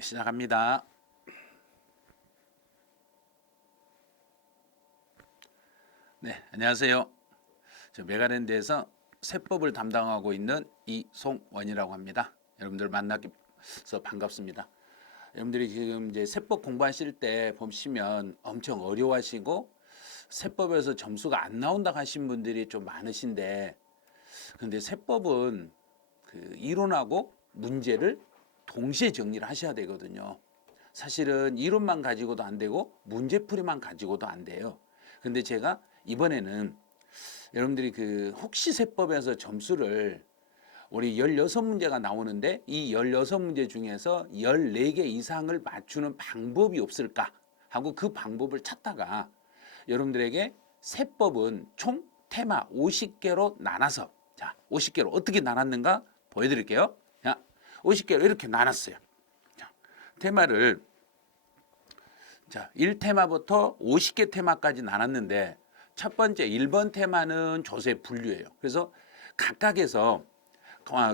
시작합니다. 네, 안녕하세요. 저 메가랜드에서 세법을 담당하고 있는 이송원이라고 합니다. 여러분들 만나서 반갑습니다. 여러분들이 지금 이제 세법 공부하실 때 보시면 엄청 어려워하시고 세법에서 점수가 안 나온다 하신 분들이 좀 많으신데, 근데 세법은 그 이론하고 문제를 동시에 정리를 하셔야 되거든요. 사실은 이론만 가지고도 안 되고 문제풀이만 가지고도 안 돼요. 근데 제가 이번에는 여러분들이 그 혹시 세법에서 점수를 우리 16문제가 나오는데 이 16문제 중에서 14개 이상을 맞추는 방법이 없을까 하고 그 방법을 찾다가 여러분들에게 세법은 총 테마 50개로 나눠서, 자, 50개로 어떻게 나눴는가 보여드릴게요. 자, 50개로 이렇게 나눴어요. 자, 테마를, 자, 1테마부터 50개 테마까지 나눴는데 첫 번째 1번 테마는 조세 분류예요. 그래서 각각에서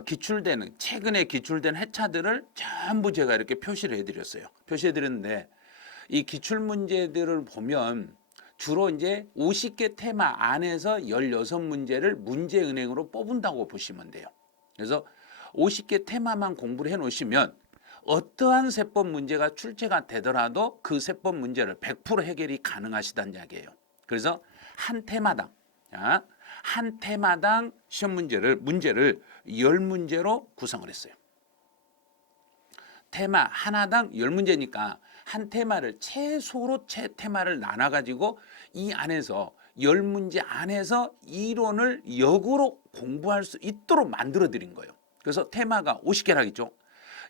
기출되는, 최근에 기출된 해차들을 전부 제가 이렇게 표시를 해드렸어요. 표시해드렸는데 이 기출 문제들을 보면 주로 이제 50개 테마 안에서 16문제를 문제은행으로 뽑은다고 보시면 돼요. 그래서 50개 테마만 공부를 해 놓으시면 어떠한 세법 문제가 출제가 되더라도 그 세법 문제를 100% 해결이 가능하시다는 이야기예요. 그래서 한 테마당 시험 문제를 10문제로 구성을 했어요. 테마 하나당 10문제니까 한 테마를 최소로 테마를 나눠 가지고 이 안에서 10문제 안에서 이론을 역으로 공부할 수 있도록 만들어 드린 거예요. 그래서 테마가 50개라겠죠.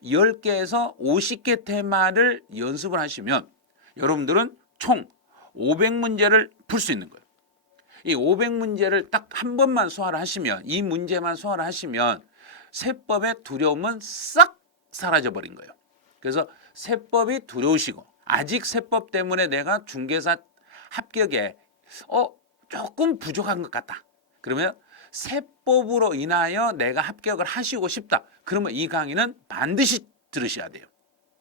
10개에서 50개 테마를 연습을 하시면 여러분들은 총 500문제를 풀 수 있는 거예요. 이 500문제를 딱 한 번만 소화를 하시면, 이 문제만 소화를 하시면 세법의 두려움은 싹 사라져 버린 거예요. 그래서 세법이 두려우시고 아직 세법 때문에 내가 중개사 합격에 조금 부족한 것 같다. 그러면 세법으로 인하여 내가 합격을 하시고 싶다. 그러면 이 강의는 반드시 들으셔야 돼요.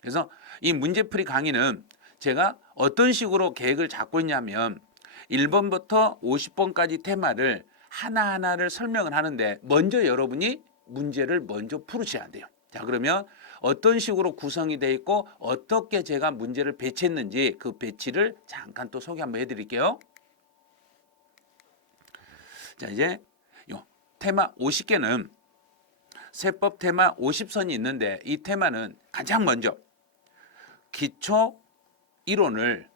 그래서 이 문제풀이 강의는 제가 어떤 식으로 계획을 잡고 있냐면 1번부터 50번까지 테마를 하나하나를 설명을 하는데 먼저 여러분이 문제를 먼저 풀으셔야 돼요. 자, 그러면 어떤 식으로 구성이 되어 있고 어떻게 제가 문제를 배치했는지 그 배치를 잠깐 또 소개 한번 해드릴게요. 자, 이제 요 테마 50개는 세법 테마 50선이 있는데 이 테마는 가장 먼저 기초 이론을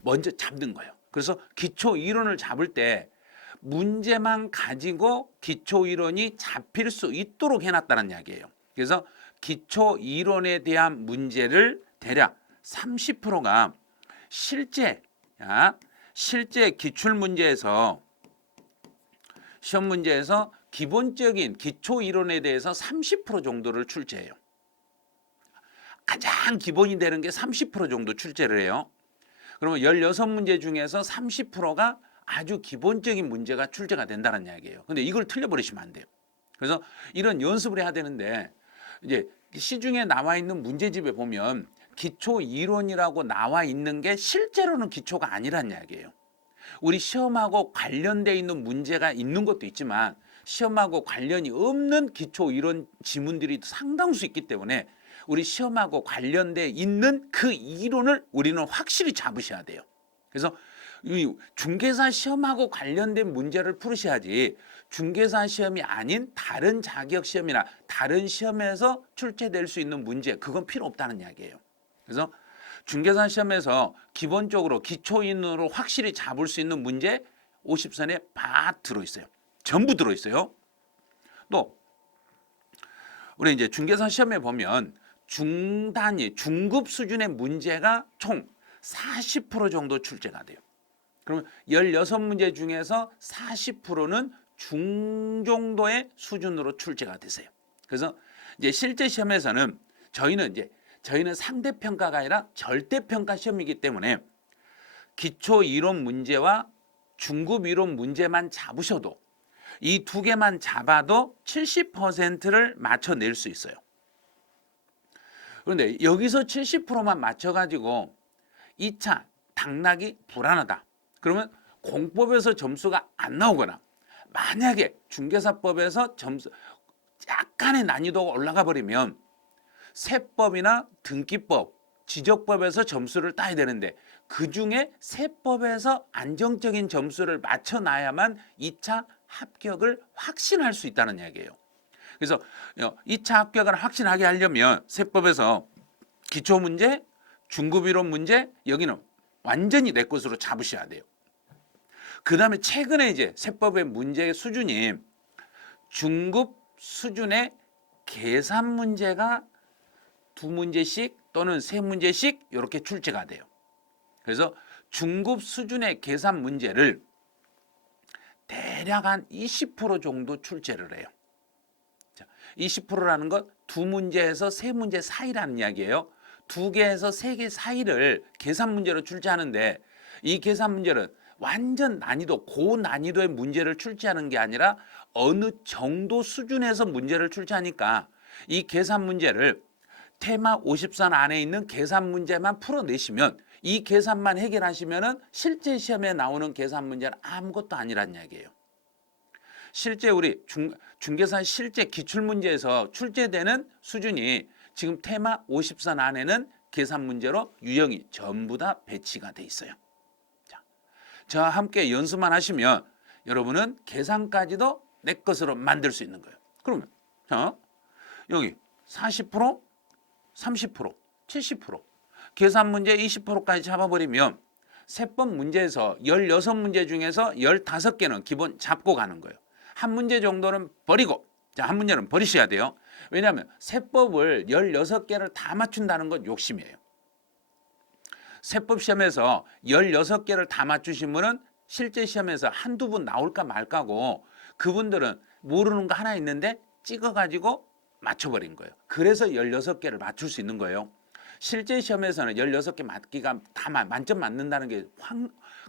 먼저 잡는 거예요. 그래서 기초 이론을 잡을 때 문제만 가지고 기초 이론이 잡힐 수 있도록 해놨다는 이야기예요. 그래서 기초 이론에 대한 문제를 대략 30%가 실제 기출 문제에서, 시험 문제에서 기본적인 기초 이론에 대해서 30% 정도를 출제해요. 가장 기본이 되는 게 30% 정도 출제를 해요. 그러면 16문제 중에서 30%가 아주 기본적인 문제가 출제가 된다는 이야기예요. 근데 이걸 틀려버리시면 안 돼요. 그래서 이런 연습을 해야 되는데, 이제 시중에 나와 있는 문제집에 보면 기초 이론이라고 나와 있는 게 실제로는 기초가 아니란 이야기예요. 우리 시험하고 관련돼 있는 문제가 있는 것도 있지만 시험하고 관련이 없는 기초 이론 지문들이 상당수 있기 때문에 우리 시험하고 관련돼 있는 그 이론을 우리는 확실히 잡으셔야 돼요. 그래서 이 중개사 시험하고 관련된 문제를 풀으셔야지 중개사 시험이 아닌 다른 자격 시험이나 다른 시험에서 출제될 수 있는 문제, 그건 필요 없다는 이야기예요. 그래서 중개사 시험에서 기본적으로 기초인으로 확실히 잡을 수 있는 문제 50선에 다 들어있어요. 전부 들어있어요. 또 우리 이제 중개사 시험에 보면 중급 수준의 문제가 총 40% 정도 출제가 돼요. 그러면 16문제 중에서 40%는 중정도의 수준으로 출제가 되세요. 그래서 이제 실제 시험에서는 저희는 상대평가가 아니라 절대평가 시험이기 때문에 기초 이론 문제와 중급 이론 문제만 잡으셔도 이 두 개만 잡아도 70%를 맞춰낼 수 있어요. 그런데 여기서 70%만 맞춰가지고 2차 당락이 불안하다. 그러면 공법에서 점수가 안 나오거나 만약에 중개사법에서 점수 약간의 난이도가 올라가 버리면 세법이나 등기법, 지적법에서 점수를 따야 되는데 그중에 세법에서 안정적인 점수를 맞춰놔야만 2차 합격을 확신할 수 있다는 이야기예요. 그래서 2차 합격을 확신하게 하려면 세법에서 기초문제, 중급이론 문제 여기는 완전히 내 것으로 잡으셔야 돼요. 그 다음에 최근에 이제 세법의 문제의 수준이 중급 수준의 계산 문제가 2문제씩 또는 3문제씩 이렇게 출제가 돼요. 그래서 중급 수준의 계산 문제를 대략 한 20% 정도 출제를 해요. 20%라는 건 2문제에서 3문제 사이라는 이야기예요. 2개에서 3개 사이를 계산 문제로 출제하는데 이 계산 문제는 완전 난이도, 고난이도의 문제를 출제하는 게 아니라 어느 정도 수준에서 문제를 출제하니까 이 계산 문제를 테마 50선 안에 있는 계산 문제만 풀어내시면 이 계산만 해결하시면은 실제 시험에 나오는 계산 문제는 아무것도 아니란 이야기예요. 실제 우리 중개사 실제 기출문제에서 출제되는 수준이 지금 테마 50선 안에는 계산 문제로 유형이 전부 다 배치가 돼 있어요. 자, 저와 함께 연습만 하시면 여러분은 계산까지도 내 것으로 만들 수 있는 거예요. 그러면 여기 40%, 30%, 70% 계산 문제 20%까지 잡아버리면 세법 문제에서 16문제 중에서 15개는 기본 잡고 가는 거예요. 한 문제 정도는 버리고, 자, 한 문제는 버리셔야 돼요. 왜냐하면 세법을 16개를 다 맞춘다는 건 욕심이에요. 세법 시험에서 16개를 다 맞추시면은 실제 시험에서 한두 분 나올까 말까고 그분들은 모르는 거 하나 있는데 찍어가지고 맞춰버린 거예요. 그래서 16개를 맞출 수 있는 거예요. 실제 시험에서는 16개 맞기가 다 만점 맞는다는 게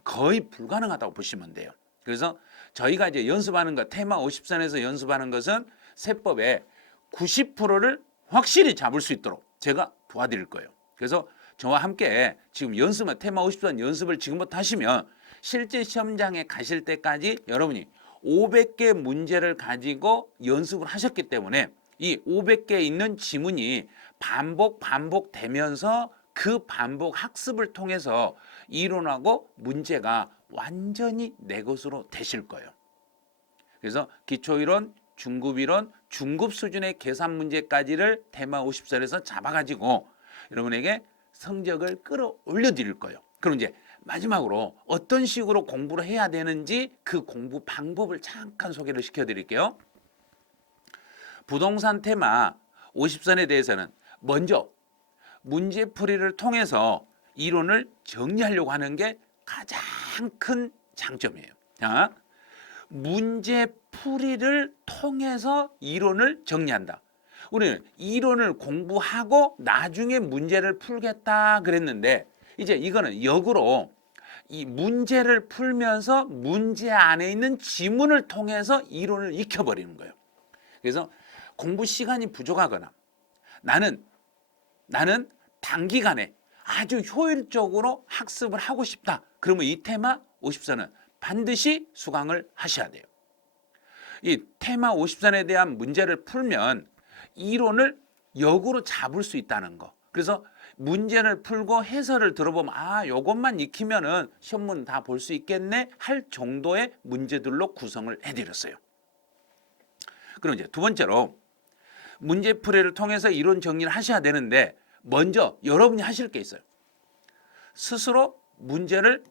거의 불가능하다고 보시면 돼요. 그래서 저희가 이제 연습하는 것, 테마 50선에서 연습하는 것은 세법의 90%를 확실히 잡을 수 있도록 제가 도와드릴 거예요. 그래서 저와 함께 지금 연습은 테마 50선 연습을 지금부터 하시면 실제 시험장에 가실 때까지 여러분이 500개 문제를 가지고 연습을 하셨기 때문에 이 500개 있는 지문이 반복되면서 그 반복 학습을 통해서 이론하고 문제가 완전히 내 것으로 되실 거예요. 그래서 기초이론, 중급이론, 중급 수준의 계산 문제까지를 테마 50선에서 잡아가지고 여러분에게 성적을 끌어올려 드릴 거예요. 그럼 이제 마지막으로 어떤 식으로 공부를 해야 되는지 그 공부 방법을 잠깐 소개를 시켜드릴게요. 부동산 테마 50선에 대해서는 먼저 문제풀이를 통해서 이론을 정리하려고 하는 게 가장 큰 장점이에요. 자, 문제풀이를 통해서 이론을 정리한다. 우리는 이론을 공부하고 나중에 문제를 풀겠다 그랬는데 이제 이거는 역으로 이 문제를 풀면서 문제 안에 있는 지문을 통해서 이론을 익혀버리는 거예요. 그래서 공부 시간이 부족하거나 나는 단기간에 아주 효율적으로 학습을 하고 싶다. 그러면 이 테마 50선은 반드시 수강을 하셔야 돼요. 이 테마 50선에 대한 문제를 풀면 이론을 역으로 잡을 수 있다는 거. 그래서 문제를 풀고 해설을 들어보면 아, 요것만 익히면은 시험문 다 볼 수 있겠네 할 정도의 문제들로 구성을 해드렸어요. 그럼 이제 두 번째로 문제풀이를 통해서 이론 정리를 하셔야 되는데 먼저 여러분이 하실 게 있어요. 스스로 문제를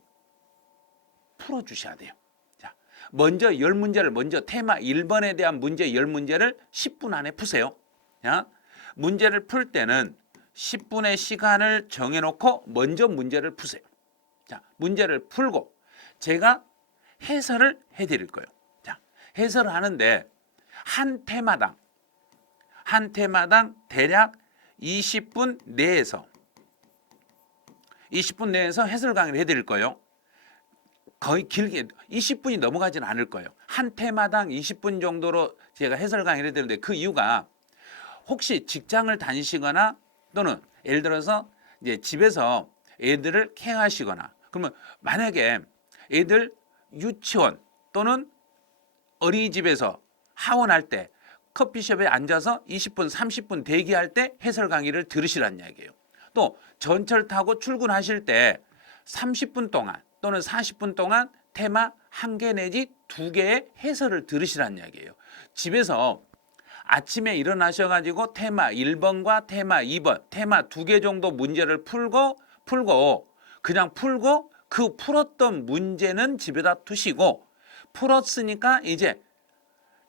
풀어주셔야 돼요. 자, 먼저 10문제를 먼저 테마 1번에 대한 문제 10문제를 10분 안에 푸세요. 자, 문제를 풀 때는 10분의 시간을 정해놓고 먼저 문제를 푸세요. 자, 문제를 풀고 제가 해설을 해드릴 거예요. 자, 해설을 하는데 한 테마당 대략 20분 내에서 해설 강의를 해드릴 거예요. 거의 길게 20분이 넘어가지는 않을 거예요. 한 테마당 20분 정도로 제가 해설 강의를 해드리는데 그 이유가 혹시 직장을 다니시거나 또는 예를 들어서 이제 집에서 애들을 케어하시거나 그러면 만약에 애들 유치원 또는 어린이집에서 하원할 때 커피숍에 앉아서 20분, 30분 대기할 때 해설 강의를 들으시라는 이야기예요. 또 전철 타고 출근하실 때 30분 동안 또는 40분 동안 테마 1개 내지 2개의 해설을 들으시라는 이야기예요. 집에서 아침에 일어나셔가지고 테마 1번과 테마 2번, 테마 2개 정도 문제를 풀고 그냥 풀고 그 풀었던 문제는 집에다 두시고 풀었으니까 이제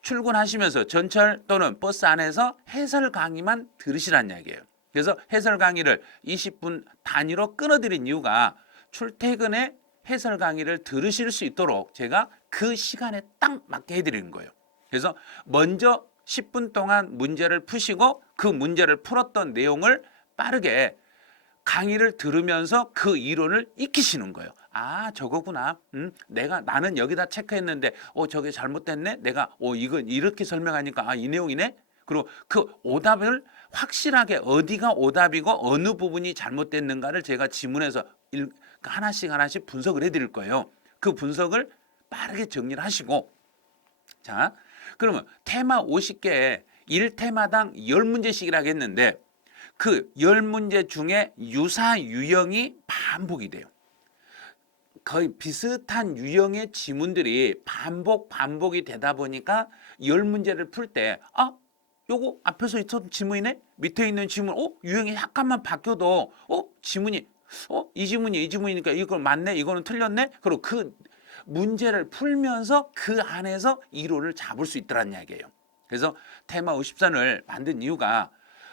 출근하시면서 전철 또는 버스 안에서 해설 강의만 들으시라는 이야기예요. 그래서 해설 강의를 20분 단위로 끊어드린 이유가 출퇴근에 해설 강의를 들으실 수 있도록 제가 그 시간에 딱 맞게 해드리는 거예요. 그래서 먼저 10분 동안 문제를 푸시고 그 문제를 풀었던 내용을 빠르게 강의를 들으면서 그 이론을 익히시는 거예요. 아, 저거구나. 나는 여기다 체크했는데, 저게 잘못됐네. 내가, 이건 이렇게 설명하니까, 이 내용이네. 그리고 그 오답을 확실하게 어디가 오답이고 어느 부분이 잘못됐는가를 제가 지문에서 하나씩 분석을 해드릴 거예요. 그 분석을 빠르게 정리를 하시고, 자, 그러면 테마 50개에 1테마당 10문제씩이라고 했는데, 그 10문제 중에 유사 유형이 반복이 돼요. 거의 비슷한 유형의 지문들이 반복이 되다 보니까 10문제를 풀 때 요거 앞에서 있었던 지문이네? 밑에 있는 지문 유형이 약간만 바뀌어도 지문이 이 지문이니까 이거 맞네? 이거는 틀렸네? 그리고 그 문제를 풀면서 그 안에서 이론을 잡을 수 있더란 이야기예요. 그래서 테마 50선을 만든 이유가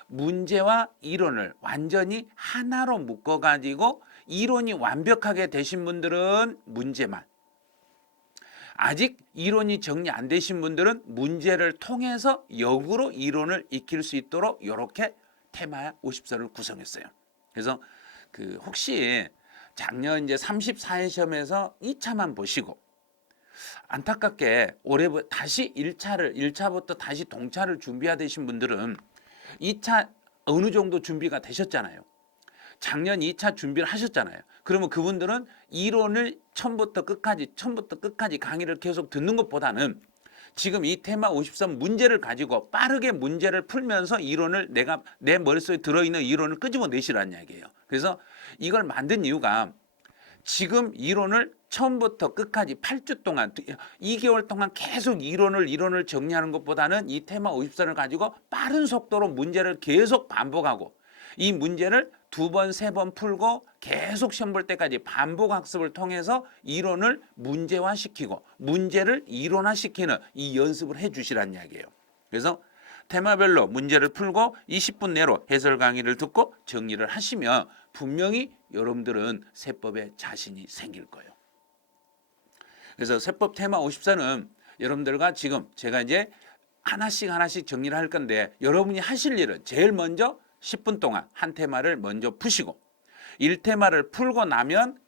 문제와 이론을 완전히 하나로 묶어가지고 이론이 완벽하게 되신 분들은 문제만, 아직 이론이 정리 안 되신 분들은 문제를 통해서 역으로 이론을 익힐 수 있도록 이렇게 테마 50선을 구성했어요. 그래서 혹시 작년 이제 34회 시험에서 2차만 보시고 안타깝게 올해 다시 1차부터 다시 동차를 준비하되신 분들은 2차 어느 정도 준비가 되셨잖아요. 작년 2차 준비를 하셨잖아요. 그러면 그분들은 이론을 처음부터 끝까지 강의를 계속 듣는 것보다는 지금 이 테마 50선 문제를 가지고 빠르게 문제를 풀면서 이론을 내 머릿속에 들어있는 이론을 끄집어내시라는 이야기예요. 그래서 이걸 만든 이유가 지금 이론을 처음부터 끝까지 8주 동안 2개월 동안 계속 이론을 정리하는 것보다는 이 테마 50선을 가지고 빠른 속도로 문제를 계속 반복하고 이 문제를 2번, 3번 풀고 계속 시험 볼 때까지 반복 학습을 통해서 이론을 문제화시키고 문제를 이론화시키는 이 연습을 해 주시라는 이야기예요. 그래서 테마별로 문제를 풀고 20분 내로 해설 강의를 듣고 정리를 하시면 분명히 여러분들은 세법에 자신이 생길 거예요. 그래서 세법 테마 50선은 여러분들과 지금 제가 이제 하나씩 정리를 할 건데 여러분이 하실 일은 제일 먼저 10분 동안 한 테마를 먼저 푸시고 1테마를 풀고 나면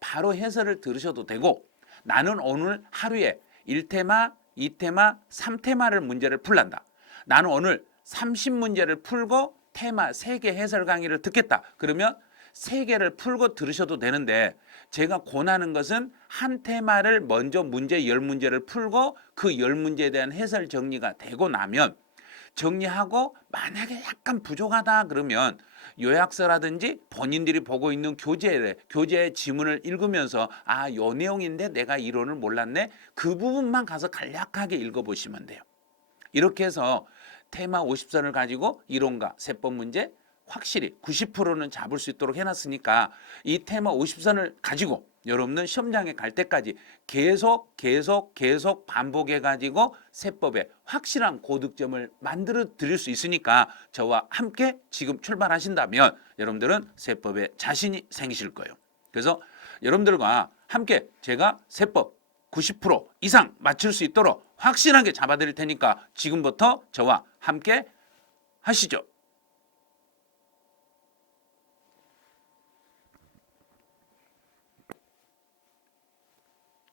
바로 해설을 들으셔도 되고 나는 오늘 하루에 1테마, 2테마, 3테마를 문제를 풀란다. 나는 오늘 30문제를 풀고 테마 3개 해설 강의를 듣겠다. 그러면 3개를 풀고 들으셔도 되는데 제가 권하는 것은 한 테마를 먼저 문제 10문제를 풀고 그 10문제에 대한 해설 정리가 되고 나면 정리하고 만약에 약간 부족하다 그러면 요약서라든지 본인들이 보고 있는 교재의 지문을 읽으면서 요 내용인데 내가 이론을 몰랐네. 그 부분만 가서 간략하게 읽어보시면 돼요. 이렇게 해서 테마 50선을 가지고 이론과 세법 문제 확실히 90%는 잡을 수 있도록 해놨으니까 이 테마 50선을 가지고 여러분은 시험장에 갈 때까지 계속 반복해가지고 세법에 확실한 고득점을 만들어 드릴 수 있으니까 저와 함께 지금 출발하신다면 여러분들은 세법에 자신이 생기실 거예요. 그래서 여러분들과 함께 제가 세법 90% 이상 맞출 수 있도록 확실하게 잡아드릴 테니까 지금부터 저와 함께 하시죠.